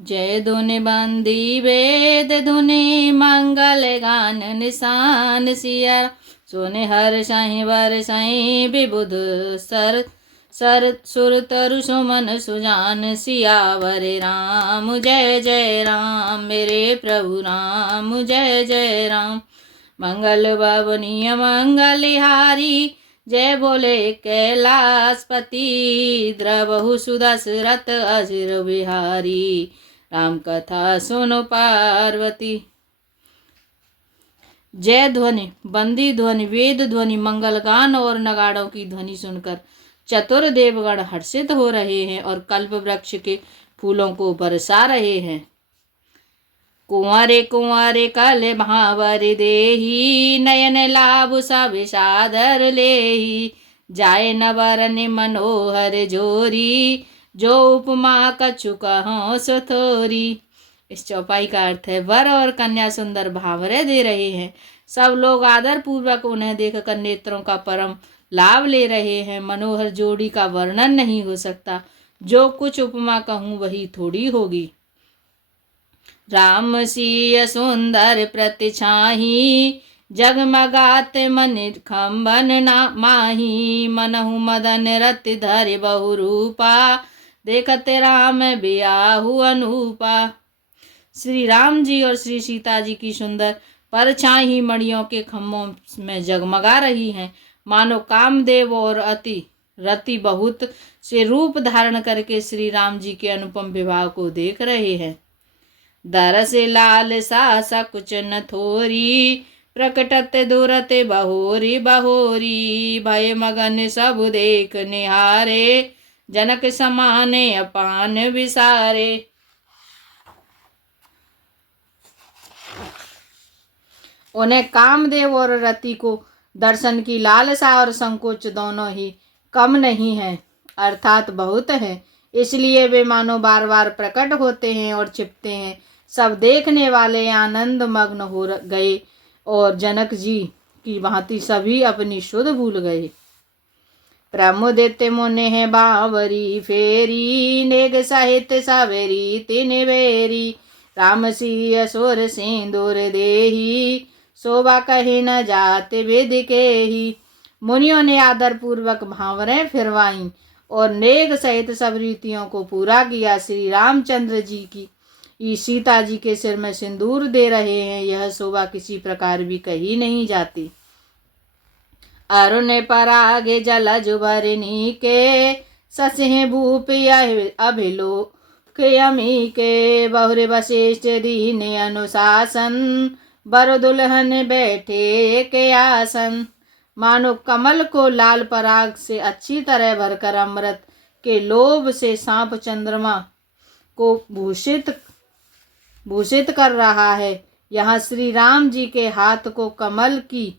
जय धुनि बंदी वेद धुनि मंगल गान निशान सिया सोने हर साई वर साई विबुध सर सर सुर तरु सुमन सुजान सियावर राम जय जय राम मेरे प्रभु राम जय जय राम। मंगल भवनीय मंगलिहारी जय बोले कैलाशपति द्रवहु सुदशरथ अजिर बिहारी राम कथा सुनो पार्वती। जय ध्वनि बंदी ध्वनि वेद ध्वनि मंगल गान और नगाड़ों की ध्वनि सुनकर चतुर देवगण हर्षित हो रहे हैं और कल्प वृक्ष के फूलों को बरसा रहे हैं। कुंवरे कुंवरे कल भावर देही नयन लाभ सब सादर लेही जाय नवरन मनोहर जोरी जो उपमा कछु कहो सुथोरी। इस चौपाई का अर्थ है वर और कन्या सुंदर भावरे दे रहे हैं। सब लोग आदर पूर्वक उन्हें देखकर नेत्रों का परम लाभ ले रहे हैं। मनोहर जोड़ी का वर्णन नहीं हो सकता, जो कुछ उपमा कहूँ वही थोड़ी होगी। राम सिय सुंदर प्रतिछाही जगमगात मन खम्बन माही मनहु मदन रति धर बहु रूपा देखते राम बियाहु अनूपा। श्री राम जी और श्री सीता जी की सुंदर परछाई मणियों के खम्भों में जगमगा रही हैं, मानो कामदेव और अति रति बहुत से रूप धारण करके श्री राम जी के अनुपम विवाह को देख रहे हैं। दरस लाल सा सकुच न थोरी प्रकटत दूरत बहोरी बहोरी भय मगन सब देख निहारे जनक समाने अपान विसारे। उन्हें कामदेव और रति को दर्शन की लालसा और संकोच दोनों ही कम नहीं है, अर्थात बहुत है, इसलिए वे मानो बार बार प्रकट होते हैं और छिपते हैं। सब देखने वाले आनंद मग्न हो गए और जनक जी की भांति सभी अपनी शुद्ध भूल गए। प्रमुदित मुने है बावरी फेरी नेग सहित सवेरी तिन बेरी राम सिय सुर सिंदूर देही शोभा कही न जाते वेद के ही। मुनियों ने आदर पूर्वक भावरें फिरवाई और नेग सहित सब रीतियों को पूरा किया। श्री रामचंद्र जी की सीता जी के सिर में सिंदूर दे रहे हैं, यह शोभा किसी प्रकार भी कही नहीं जाती। अरुण परागे जलज भरनी के ससिह भूप अभिलोक यमी के बहुरे वशिष्ठ दीन अनुशासन बर दुल्हन बैठे के आसन। मानो कमल को लाल पराग से अच्छी तरह भरकर अमृत के लोभ से सांप चंद्रमा को भूषित कर रहा है। यहाँ श्री राम जी के हाथ को कमल की,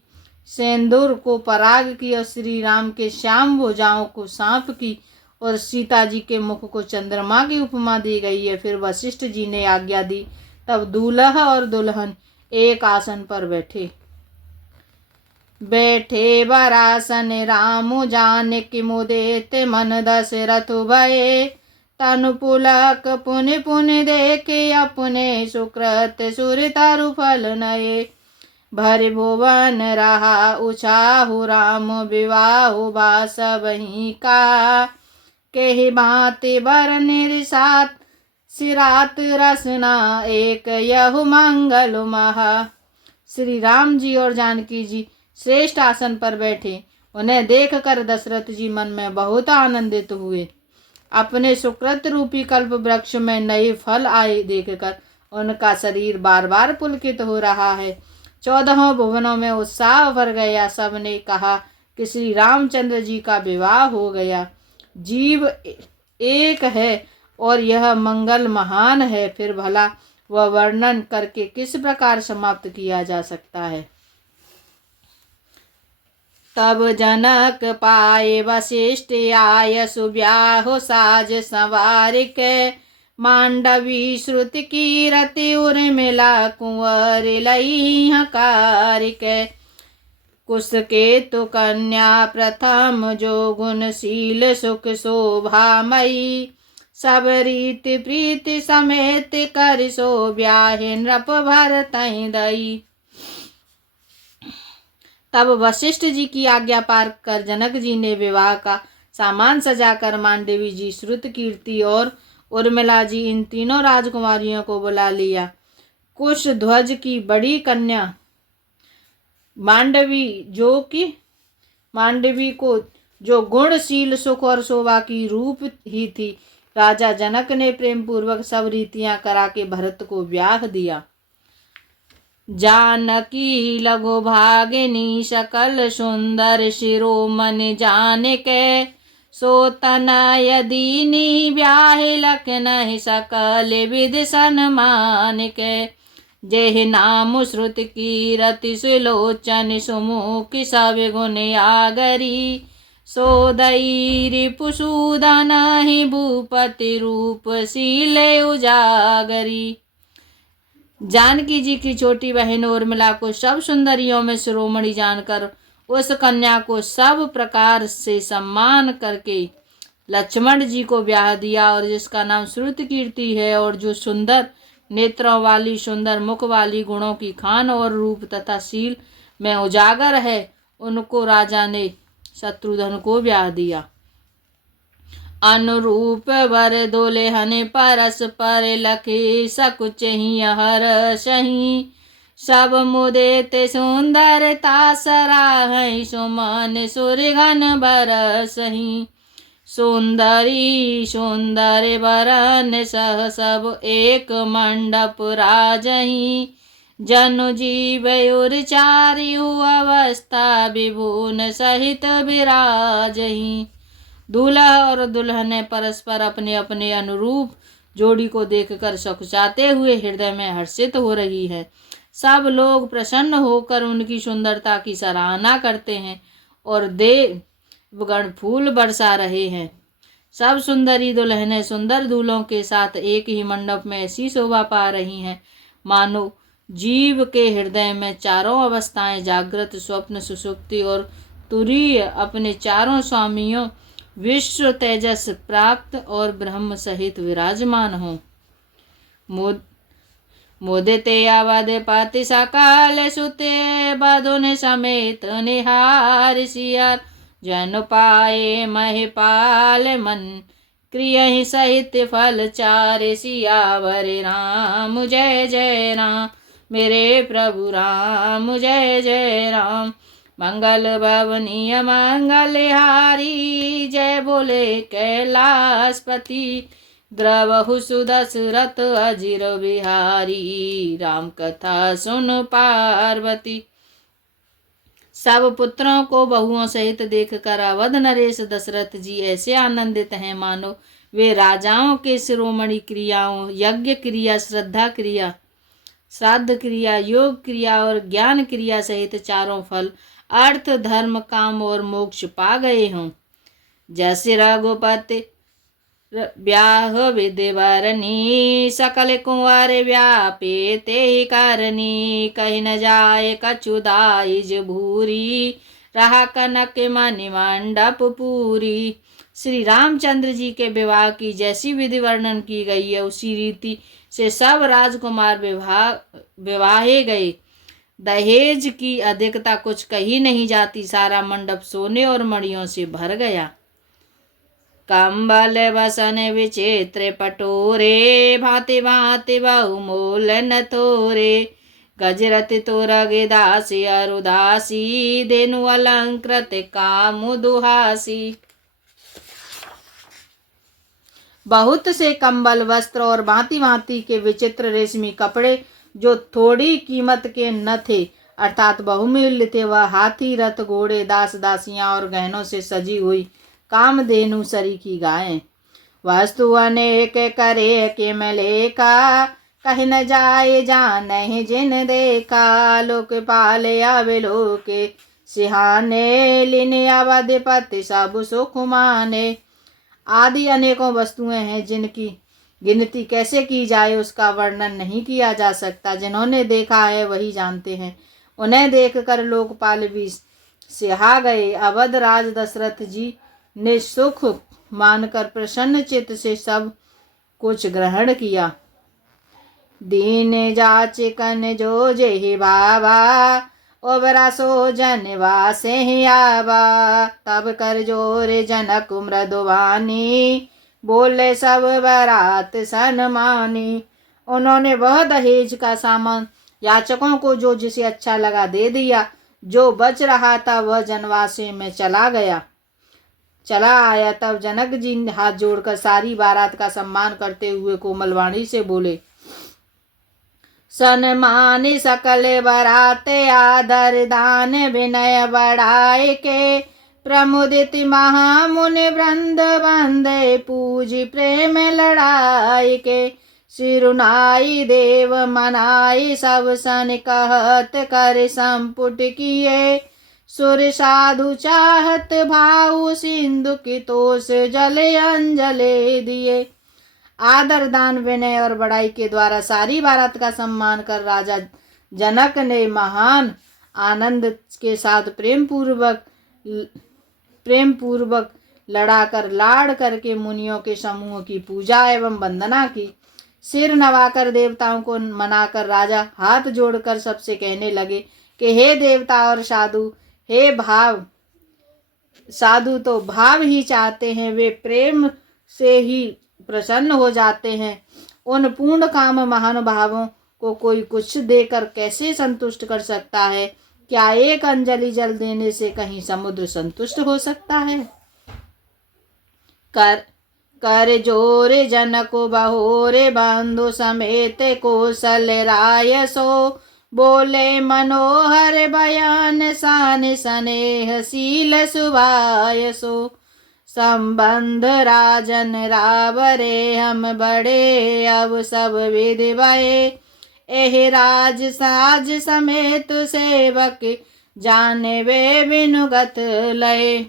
सेंदूर को पराग की और श्री राम के श्याम भुजाओं को सांप की और सीता जी के मुख को चंद्रमा की उपमा दी गई है। फिर वशिष्ठ जी ने आज्ञा दी, तब दूल्हा और दुल्हन एक आसन पर बैठे बरासन राम जान कि मुदेत मन दशरथ भये तनु पुलक पुनि पुनि देखे अपने सुकृत सुर तरु फल नये भर भुवन रहा उछाहु राम विवाहु बास वहीं का केहि भांति बर निरसात सिरात रसना एक यहु मंगल महा। श्री राम जी और जानकी जी श्रेष्ठ आसन पर बैठे। उन्हें देखकर दशरथ जी मन में बहुत आनंदित हुए। अपने सुकृत रूपी कल्प वृक्ष में नए फल आए देखकर उनका शरीर बार बार पुलकित हो रहा है। 14 भुवनों में उत्साह भर गया। सबने कहा कि श्री रामचंद्र जी का विवाह हो गया। जीव एक है और यह मंगल महान है, फिर भला वह वर्णन करके किस प्रकार समाप्त किया जा सकता है। तब जनक पाए वशिष्ठ आय सुब्याहो साज संवारिक मांडवी श्रुति की रति उर्मिला कुंवर लई हकारिक कुशकेतु कन्या प्रथम जो गुणशील सुख शोभामयी सब रीति प्रीति समेत कर सो ब्याहे नृप भरतहि दई। तब वशिष्ठ जी की आज्ञा पार कर जनक जी ने विवाह का सामान सजाकर मांडवी जी, श्रुत कीर्ति और उर्मिला जी इन तीनों राजकुमारियों को बुला लिया। कुश ध्वज की बड़ी कन्या मांडवी को जो गुणशील सुख और शोभा की रूप ही थी, राजा जनक ने प्रेम पूर्वक सब रीतियां करा के भरत को ब्याह दिया। जानकी लघु भागिनी सकल सुंदर शिरोमणि जानिके, सो तनय दीनी ब्याहे लखनहि सकल विधि सन्मानिके। जेहि नाम श्रुत कीरति सुलोचन सुमुख सब गुण आगरी, सो दई रिपुसूदन ही भूपति रूप शीले उजागरी। जानकी जी की छोटी बहन उर्मिला को सब सुंदरियों में शिरोमणि जानकर उस कन्या को सब प्रकार से सम्मान करके लक्ष्मण जी को ब्याह दिया, और जिसका नाम श्रुत कीर्ति है और जो सुंदर नेत्रों वाली, सुंदर मुख वाली, गुणों की खान और रूप तथा शील में उजागर है, उनको राजा ने शत्रुघ्न को ब्याह दिया। अनुरूप वर दुल्हन परस पर लखे सकुच ही हर सही, सब मुदित सुंदरता सराहै सुमन सुरगन बरसहि। सुंदरी सुंदर वरन सह सब एक मंडप राजहि, जनु जीव उर चारियु अवस्था विभुन सहित विराजहि। दूल्हा और दुल्हन परस्पर अपने अपने अनुरूप जोड़ी को देखकर सकुचाते हुए हृदय में हर्षित हो रही है। सब लोग प्रसन्न होकर उनकी सुंदरता की सराहना करते हैं और देवगण फूल बरसा रहे हैं। सब सुंदरी दुल्हनें सुंदर दूल्हों के साथ एक ही मंडप में ऐसी शोभा पा रही हैं मानो जीव के हृदय में चारों अवस्थाएं, जागृत, स्वप्न, सुषुप्ति और तुरीय, अपने चारों स्वामियों विश्व तेजस प्राप्त और ब्रह्म सहित विराजमान हो। मोदिते अवध पति सकाल सुते, बधुन समेत निहार सियार, जन पाए महिपाल मन क्रिय सहित फल चार। सियावर राम जय जय राम, मेरे प्रभु राम जय जय राम। मंगल भवनीय मंगलहारी, जय बोले कैलाशपति, द्रवहु सुदशरथ अजिर बिहारी, राम कथा सुन पार्वती। सब पुत्रों को बहुओं सहित देखकर अवध नरेश दशरथ जी ऐसे आनंदित हैं मानो वे राजाओं के शिरोमणि क्रियाओं, यज्ञ क्रिया, श्रद्धा क्रिया, श्राद्ध क्रिया, योग क्रिया और ज्ञान क्रिया सहित चारों फल, अर्थ, धर्म, काम और मोक्ष पा गए हों। जैसे रघुपति ब्याह विधि वरनी, सकल कुंवर व्यापे ते ही करनी, कहीं न जाए कछु दाइज भूरी, रहा कनक मणि मंडप पूरी। श्री रामचंद्र जी के विवाह की जैसी विधि वर्णन की गई है, उसी रीति से सब राजकुमार विवाहे गए। दहेज की अधिकता कुछ कही नहीं जाती, सारा मंडप सोने और मणियों से भर गया। कंबल बसन विचित्र पटोरे, भांति भांति बहुमूल न तोरे, गजरति तोरगे दासी अरुदासी, धेनु अलंकृत कामु दुहासी। बहुत से कंबल, वस्त्र और भांति भांति के विचित्र रेशमी कपड़े जो थोड़ी कीमत के न थे अर्थात बहुमूल्य थे, वह हाथी, रथ, घोड़े, दास दासियां और गहनों से सजी हुई कामधेनु सरी की गायें। वस्तु अनेक करे के मलेका, कहीं न जाए जाने जिन देखा, लोकपाल अविलोके सिहाने, लिने अवधिपति सब सुख माने। आदि अनेकों वस्तुएं हैं जिनकी गिनती कैसे की जाए उसका वर्णन नहीं किया जा सकता। जिन्होंने देखा है वही जानते हैं। उन्हें देखकर लोकपाल भी सिहा गए। अवध राज दशरथ जी ने सुख मानकर प्रसन्न चित्त से सब कुछ ग्रहण किया। दीन जाचिकन जो जेहि बाबा, ओबरा सो जनवासे ही आबा। तब कर जोर जनक मृदुवानी, बोले सब बरात सनमानी। उन्होंने वह दहेज का सामान याचकों को जो जिसे अच्छा लगा दे दिया। जो बच रहा था वह जनवासे में चला आया। तब जनक जी हाथ जोड़कर सारी बारात का सम्मान करते हुए कोमल वाणी से बोले, सन्मानी सकल बराते आदर दान विनय बढ़ाए के। प्रमुदित महामुनि वृंद बंदे पूजी प्रेम लड़ाई के। सिरुनाई देव मनाई सब सन कहत कर संपुट किए। सुर साधु चाहत भाऊ सिंधु की तोष जल अंजले दिए। आदर दान विनय और बड़ाई के द्वारा सारी बारात का सम्मान कर राजा जनक ने महान आनंद के साथ प्रेम पूर्वक लड़ाकर लाड़ करके मुनियों के समूह की पूजा एवं वंदना की। सिर नवाकर देवताओं को मनाकर राजा हाथ जोड़कर सबसे कहने लगे कि हे देवता और साधु, साधु तो भाव ही चाहते हैं, वे प्रेम से ही प्रसन्न हो जाते हैं। उन पूर्ण काम महानुभावों को कोई कुछ देकर कैसे संतुष्ट कर सकता है? क्या एक अंजलि जल देने से कहीं समुद्र संतुष्ट हो सकता है? कर जोरे जनको बहोरे बंधु समेत कौशल राय सो। बोले मनोहर बयान सान स्नेहशील सुभाय सो। संबंध राजन रावरे हम बड़े अब सब विधि भये। एहि राज साज समेत सेवक जाने वे बिनुगत लय।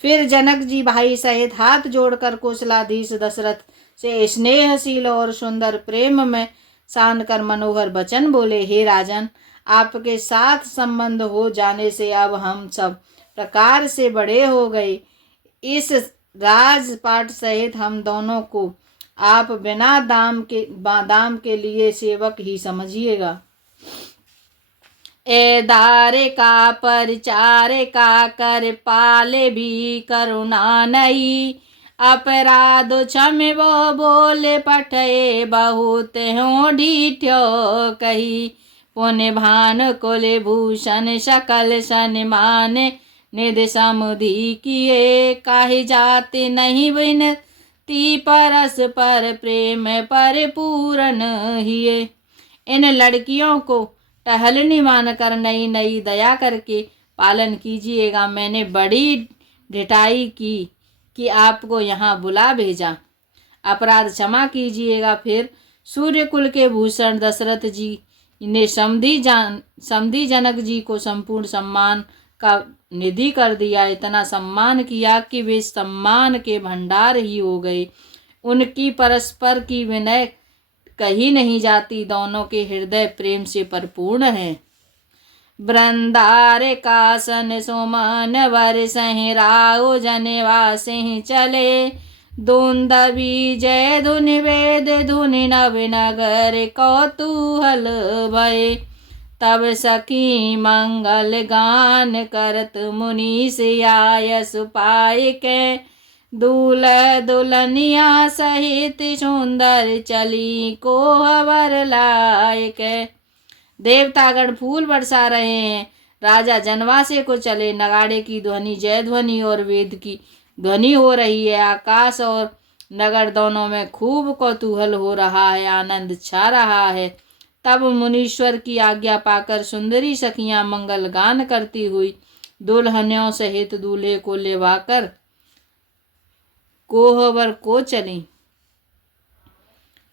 फिर जनक जी भाई सहित हाथ जोड़कर कौशलाधीश दशरथ से स्नेहशील और सुंदर प्रेम में सान कर मनोहर वचन बोले, हे राजन, आपके साथ संबंध हो जाने से अब हम सब प्रकार से बड़े हो गए। इस राजपाट सहित हम दोनों को आप बिना दाम के लिए सेवक ही समझिएगा। ए दारे का परिचारे का कर पाले भी करुणा नहीं। अपराध क्षम वो बोले पठे बहुत हो ढीठ्यो कही। पुण्य भान कुल भूषण सकल सन्मान निध समुधि किए। काहि जाति नहीं विनती परस पर प्रेम पर पूरन हिए। इन लड़कियों को टहलनी मानकर नई नई दया करके पालन कीजिएगा। मैंने बड़ी ढिठाई की कि आपको यहाँ बुला भेजा। अपराध क्षमा कीजिएगा। फिर सूर्य कुल के भूषण दशरथ जी ने समधी जनक जी को संपूर्ण सम्मान का निधि कर दिया। इतना सम्मान किया कि वे सम्मान के भंडार ही हो गए। उनकी परस्पर की विनय कही नहीं जाती। दोनों के हृदय प्रेम से परिपूर्ण है। वृंदारे कासन सुमन वर सहि राव जनवासे चले। दुंदबी जय धुनि वेद धुनि नव नगर कौतूहल भय। तब सखी मंगल गान करत मुनि से आयस पाय के। दूल दुल्हनिया सहित सुंदर चली कोहबर लायक। देवतागण फूल बरसा रहे हैं। राजा जनवासे को चले। नगाड़े की ध्वनि जय ध्वनि और वेद की ध्वनि हो रही है। आकाश और नगर दोनों में खूब कौतूहल हो रहा है, आनंद छा रहा है। तब मुनीश्वर की आज्ञा पाकर सुंदरी सखियां मंगल गान करती हुई दुल्हनों सहित दूल्हे को लेवाकर कोहबर को चली।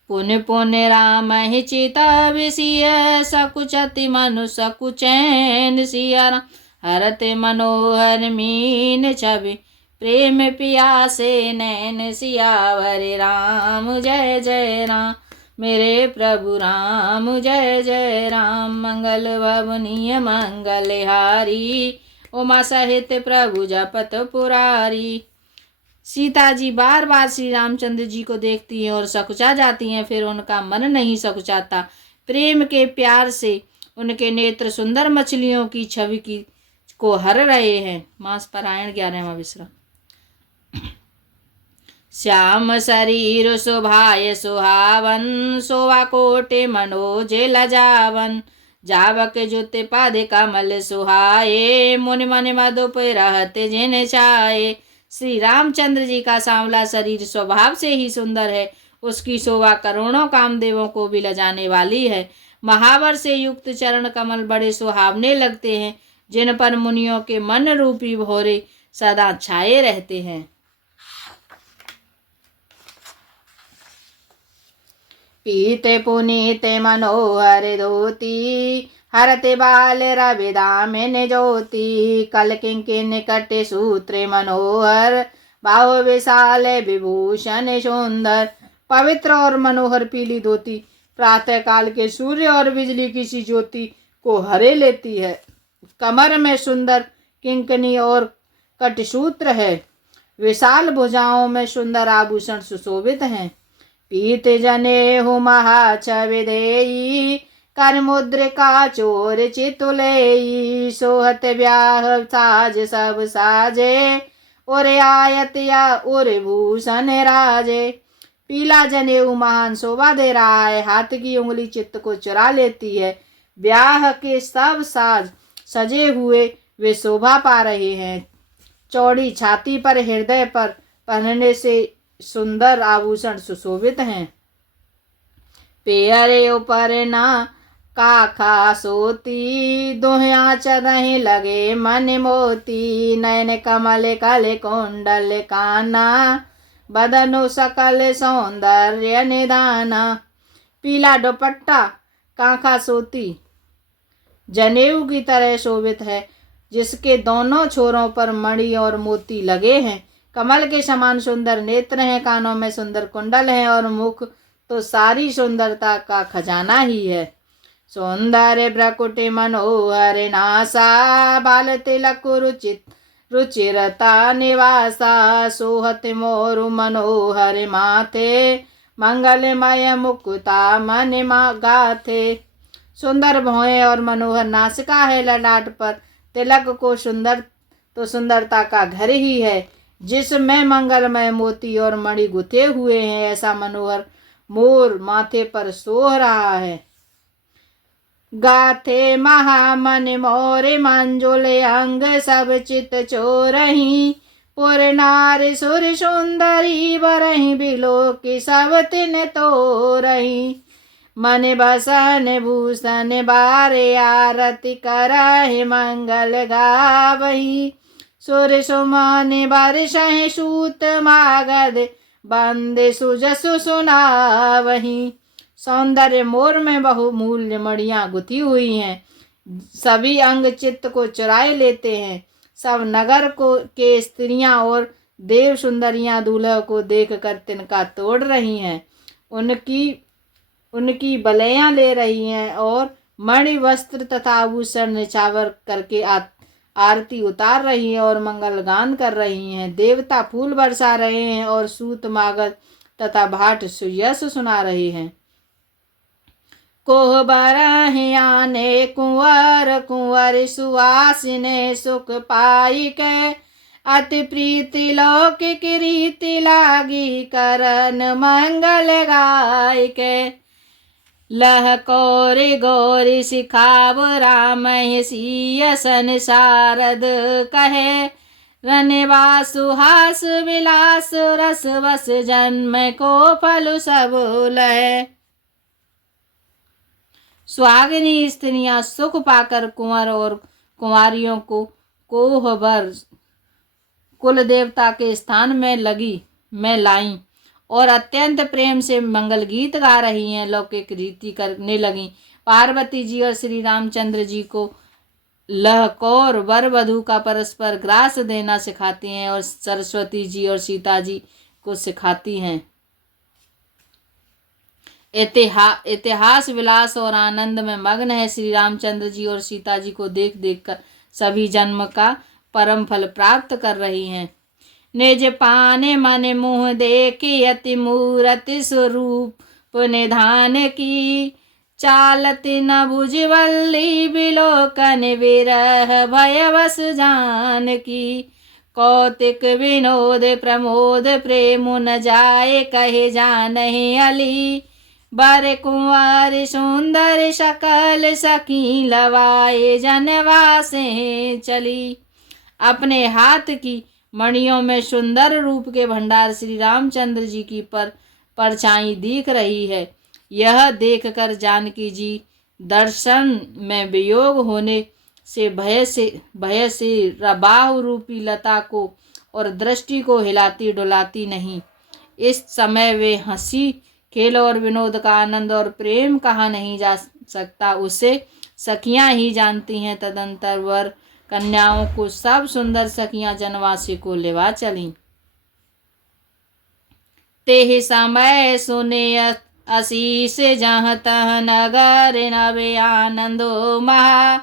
पुण्य पुण्य राम ही चिता विषय सकुचति मनु सकुचैन सिया। हरते मनोहर मीन छवि प्रेम पियासे नैन सियावर राम जय जय राम। मेरे प्रभु राम जय जय राम। मंगल भवनीय मंगलहारी उमा सहित प्रभु जपत पुरारी। सीता जी बार बार श्री रामचंद्र जी को देखती हैं और सकुचा जाती हैं, फिर उनका मन नहीं सकुचाता। प्रेम के प्यार से उनके नेत्र सुंदर मछलियों की छवि को हर रहे हैं। मास पारायण 11वां विश्राम। श्याम शरीर शोभाय सुहावन, शोभा कोटि मनोज लजावन। जावक जुत पद कमल सुहाए, मुनि मन मधुप रहत जिन छाए। श्री रामचंद्र जी का सांवला शरीर स्वभाव से ही सुंदर है, उसकी शोभा करोड़ों कामदेवों को भी लजाने वाली है। महावर से युक्त चरण कमल बड़े सुहावने लगते हैं, जिन पर मुनियों के मन रूपी भौरे सदा छाए रहते हैं। पीते पुनीते मनोहर धोती, हरते बाल रवि दामिनी ज्योति। कल किंकिन कटे सूत्र मनोहर, बाहु विशाल विभूषण सुंदर। पवित्र और मनोहर पीली धोती प्रातः काल के सूर्य और बिजली की सी ज्योति को हरे लेती है। कमर में सुंदर किंकनी और कटसूत्र है, विशाल भुजाओं में सुंदर आभूषण सुशोभित हैं। पीत जने हु महा छवि देई, कर मुद्रिका चोर चितुलेई। सोहत ब्याह साज सब साजे, और आयत या और भूषण राजे। पीला जनेऊ महान शोभा दे रहा है, हाथ की उंगली चित्त को चुरा लेती है। ब्याह के सब साज सजे हुए वे शोभा पा रहे हैं। चौड़ी छाती पर हृदय पर पहनने से सुंदर आभूषण सुशोभित हैं। पेहरे ऊपर ना काखा सोती, दोहिया चरही लगे मन मोती। नयन कमल कल कुंडल काना, बदनु सकल सौंदर्य निदाना। पीला दुपट्टा कांखा सोती जनेऊ की तरह शोभित है, जिसके दोनों छोरों पर मणि और मोती लगे हैं। कमल के समान सुंदर नेत्र हैं, कानों में सुंदर कुंडल हैं, और मुख तो सारी सुंदरता का खजाना ही है। सौंदर्य ब्रकुटि मनोहर नासा, बाल तिलक रुचिरता निवासा। सोहत मोरु मनोहर माथे, मंगलमय मुकुता मन गाथे। सुंदर भौएं और मनोहर नासिका है, ललाट पर तिलक को सुंदरता का घर ही है, जिसमें मंगलमय मोती और मणि गुथे हुए हैं। ऐसा मनोहर मोर माथे पर सोह रहा है। गाथे महामन मोरे मंजुले अंग, सब चित चोरही। पुर नार सुर सुंदरी बरही, बिलो की सब तिन तो रही। मन बसन भूषण बारे, आरती करहि मंगल गावही। सुर सुमन बरसहि सूत मागध, बंदे सुजसु सुनावही। सौंदर्य मोर में बहुमूल्य मणियां गुथी हुई हैं, सभी अंग चित्त को चुराए लेते हैं। सब नगर के स्त्रियां और देव सुंदरियां दूल्हा को देखकर तिनका तोड़ रही हैं, उनकी बलैयां ले रही हैं और मणि वस्त्र तथा आभूषण निछावर करके आरती उतार रही हैं और मंगल गान कर रही हैं। देवता फूल बरसा रहे हैं और सूत मागध तथा भाट सुयस सुना रहे हैं। कोहबर आने कुंवर कुंवर सुवासिने सुख पाई के, अति प्रीति लौकिक रीति लागी करन मंगल गाय के। लह कौरि गौरी सिखाव राम सिय संसारद कहे, रनवा सुहास विलास रस बस जन्म को फल सब लय। सुहागिनी स्त्रियां सुख पाकर कुंवर और कुंवारियों को कोहबर कुल देवता के स्थान में लाई और अत्यंत प्रेम से मंगल गीत गा रही हैं, लौकिक रीति करने लगी। पार्वती जी और श्री रामचंद्र जी को लहकौर वर वधू का परस्पर ग्रास देना सिखाती हैं और सरस्वती जी और सीता जी को सिखाती हैं। इतिहास विलास और आनंद में मग्न है। श्री रामचंद्र जी और सीता जी को देख देख कर सभी जन्म का परम फल प्राप्त कर रही हैं। निज पाने मन मुँह देखी अति मूरति स्वरूप निधान की। चालति न भुजवल्ली बिलोकन विरह भयवश जान की। कौतिक विनोद प्रमोद प्रेम न जाए कहे जानहि अली। बर कुंवर सुंदर सकल सखी लवाए जनवासे चली। अपने हाथ की मणियों में सुंदर रूप के भंडार श्री रामचंद्र जी की परछाई दिख रही है। यह देखकर जानकी जी दर्शन में वियोग होने से भय से बाहु रूपी लता को और दृष्टि को हिलाती डुलाती नहीं। इस समय वे हंसी खेल और विनोद का आनंद और प्रेम कहा नहीं जा सकता, उसे सखियां ही जानती हैं। तदंतर वर कन्याओं को सब सुंदर सखियां जनवासी को लेवा चली। ते समय सुने आशीष जहाँ तह नगर नवे आनंदो महा।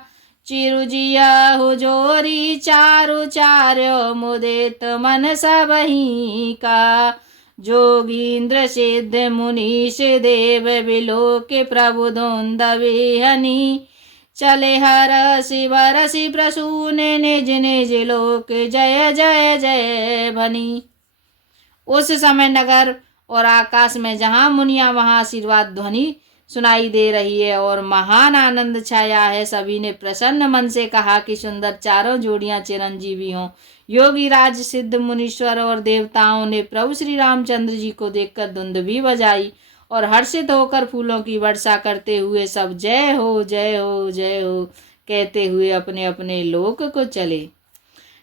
चिरुजिया हुजोरी चारु चार्यो मुदित मन सबही का। जोगींद्र सिद्ध मुनीष देव बिलोक प्रभु धुंधवे हनी। चले हरसि बरसि प्रसून निज निज लोक जय जय जय भनी। उस समय नगर और आकाश में जहाँ मुनिया वहाँ आशीर्वाद ध्वनि सुनाई दे रही है और महान आनंद छाया है। सभी ने प्रसन्न मन से कहा कि सुंदर चारों जोड़ियां चिरंजीवी हों। योगी राज सिद्ध मुनीश्वर और देवताओं ने प्रभु श्री रामचंद्र जी को देखकर धुंध भी बजाई और हर्षित होकर फूलों की वर्षा करते हुए सब जय हो जय हो जय हो कहते हुए अपने अपने लोक को चले।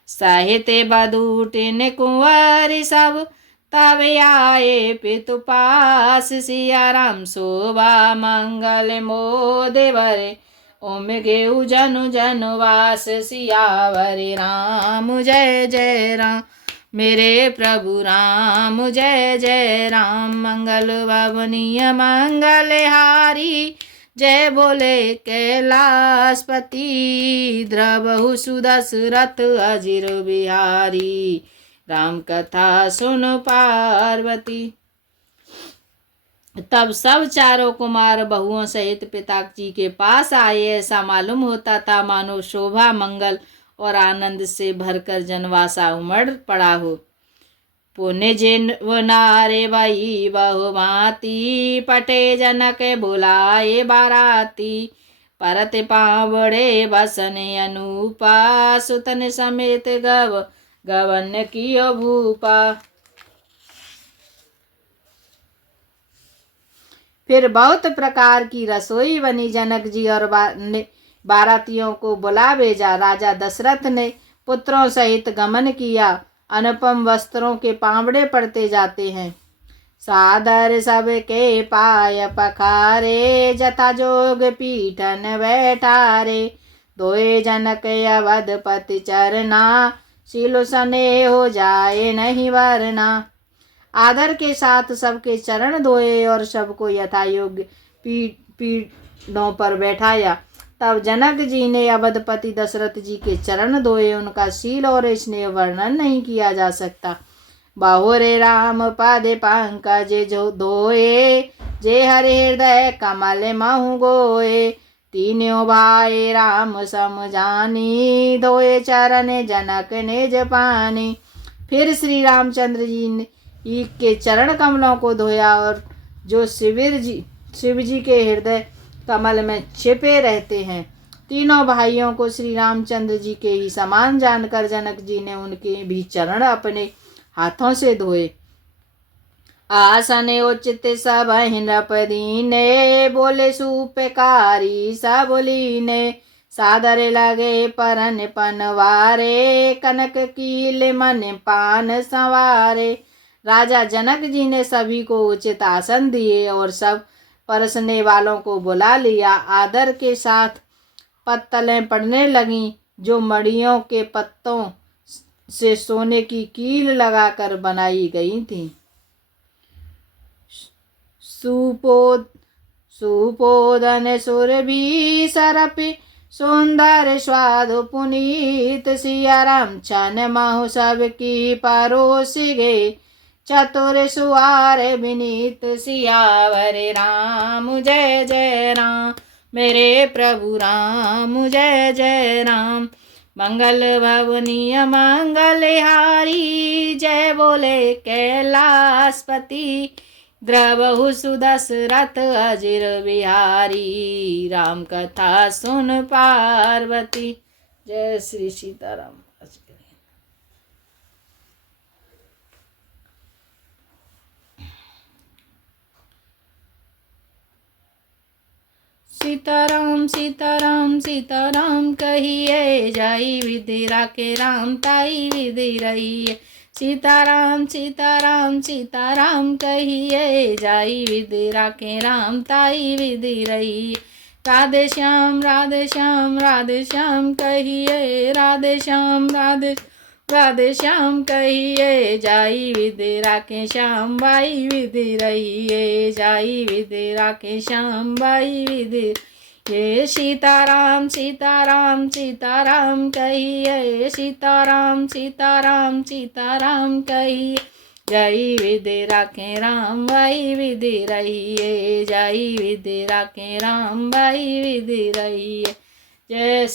साहित्य बधूटिन कुंवर सब तब आए पितु पास। सिया राम शोभा मंगल मोद वरे ओम गेऊ जनु जनवास। सियावर राम जय जय राम मेरे प्रभु राम जय जय राम। मंगल भवनीय मंगल हारी जय बोले कैलाशपति। द्रवहु सुदशरथ अजिर बिहारी राम कथा सुन पार्वती। तब सब चारों कुमार बहुओं सहित पिता जी के पास आए। ऐसा मालूम होता था मानो शोभा मंगल और आनंद से भरकर जनवासा उमड़ पड़ा हो। पुण्य जिन नारे वही बहुभांति पटे जनक बुलाए बाराती। परत पावड़े बसन अनूपा सुतन समेत गवन कियो भूपा। फिर बहुत प्रकार की रसोई बनी। जनक जी और बारातियों को बुला भेजा। राजा दशरथ ने पुत्रों सहित गमन किया। अनुपम वस्त्रों के पावड़े पड़ते जाते हैं। सादर सबके पाय पखारे जथा जोग पीठन बैठारे। दोए जनक अवधपति चरना सिलो सने हो जाए नहीं वरना। आदर के साथ सबके चरण धोए और सबको यथा योग्य पीठों पर बैठाया। तब जनक जी ने अवधपति दशरथ जी के चरण धोए। उनका शील और स्नेह वर्णन नहीं किया जा सकता। बाहुरे राम पादे पंकज जो धोए। जे हरि हृदय कमल महु गोए। तीनों भाई राम समझानी धोए चरण जनक निज पानी। फिर श्री रामचंद्र जी ने के चरण कमलों को धोया और जो शिव जी के हृदय कमल में छिपे रहते हैं। तीनों भाइयों को श्री रामचंद्र जी के ही समान जानकर जनक जी ने उनके भी चरण अपने हाथों से धोए। आसन उचित सब नृपदीने बोले सुपकारी सबलीने। सादर लगे परन पनवारे कनक कील मन पान संवारे। राजा जनक जी ने सभी को उचित आसन दिए और सब परसने वालों को बुला लिया। आदर के साथ पत्तलें पड़ने लगीं जो मड़ियों के पत्तों से सोने की कील लगाकर बनाई गई थी। सुपोदन सुरभि सरपि सुंदर स्वादु पुनीत सिया राम छन महु सबकी परोसी गे चतुर सुआर विनीत सियावर राम जय जय राम मेरे प्रभु राम जय जय राम मंगल भवनीय मंगलहारी जय बोले कैलाशपति द्रवहु सुदशरथ अजिर बिहारी राम कथा सुन पार्वती। जय श्री सीताराम। सीताराम सीताराम सीताराम कहिए जाई विधि राखे राम ताई विधि रहिए सीताराम सीताराम सीताराम कहिए जाई विधि राखे राम ताई विधि रहिए राधे श्याम राधे श्याम राधे श्याम कहिए राधे श्याम राधे श्याम कहिए जाई विधि राखे श्याम बाई विधि रहिए जाई विधि राखे श्याम बाई विधि ये सीताराम सीताराम सीताराम कहिए सीताराम सीताराम सीताराम कहिए जाई विधि राखे राम बाई विधि रहिए जाई विधि राखे राम बाई विधि रहिए। जय